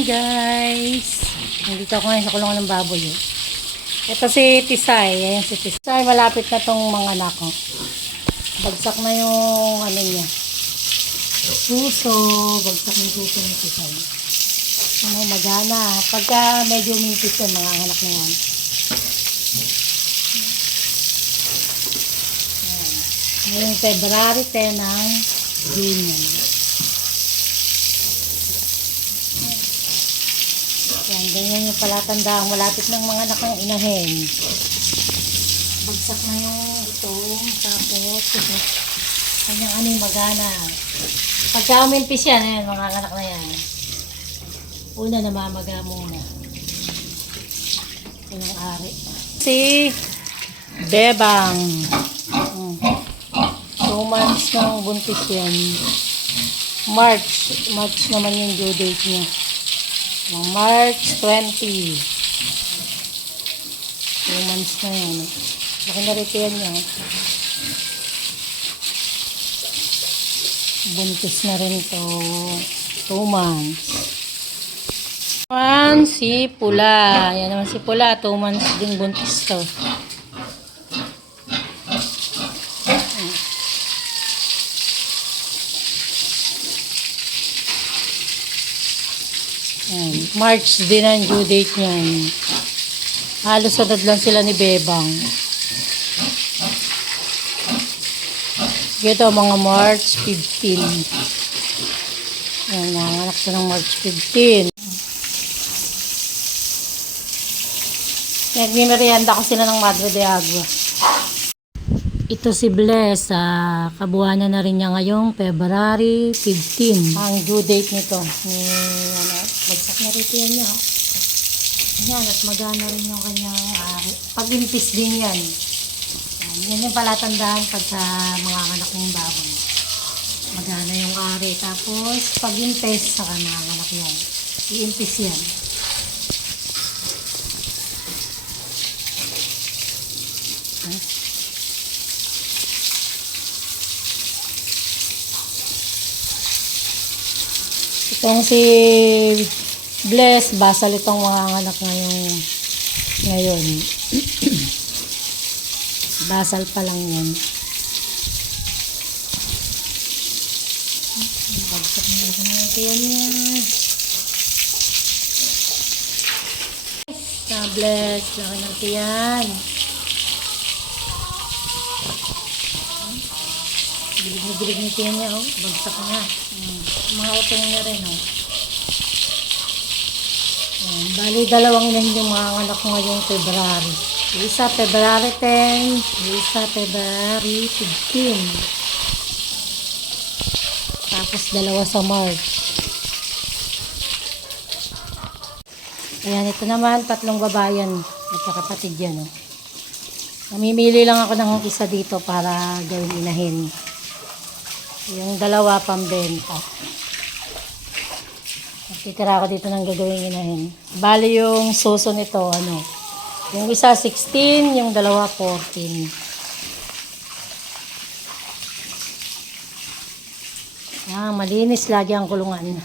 morning guys. Nandito ako ngayon sa kulungan ng baboy. Ito si Tisay. Ayan si Tisay. Malapit na tong mga anak ko. Bagsak na yung ano niya. Suso. Bagsak yung suso ni Tisay. Ano, magana. Pagka medyo mintis yan, mga anak na yan. Ngayon February 10 ng June. Yan, ganyan yung palatandaan. Malapit ng mga anak ng inahin. Bagsak na yung ito. Tapos, ito. Kanyang ano yung magana. Pagka umimpis yan, ayan, mga anak na yan. Una, namamaga muna. Ito yung ari. Si Bebang. 2 months ng buntis yan. March naman yung due date niya. March 20. 2 months na yan. Laki na rin yan niya. Buntis na rin to. 2 months. Naman si Pula. Yan naman si Pula. 2 months din buntis to. Ayan. March din ang due date niyan. Halos sunod lang sila ni Bebang. Ito mga March 15. Ayan, nanganak siya ng March 15. Nagmimerienda ko sila ng Madre de Agua. Ito si Bless, kabuhanan na rin niya ngayong February 15. Ang due date nito. Bagsak na rin yan niya. Yan, at magana rin yung kanyang pag-impis din yan. Yan yung palatandaan pagka mga anak ng baboy. Magana yung ari. Tapos, pag-impis, saka mga anak yan. I-impis yan. Itong si Bless, basal itong mga anak ngayon. Basal pa lang yan. Bagsak na ako na yung tiyan niya. Bless, laki ng tiyan. Bilig na tiyan niya, oh. Bagsak na. Mga utong niya rin, oh. Bali, 2 inahin yung mga anak ko ngayong February. Isa February 10, isa February 15. Tapos 2 sa March. Ayan, ito naman, 3 babayan. Magkakapatid yan, oh. Namimili lang ako ng isa dito para gawing inahin. Yung 2 pambenta. Titira ako dito ng gagawing inahin. Bali yung suso nito, yung isa 16, yung 2 14. Malinis lagi ang kulungan.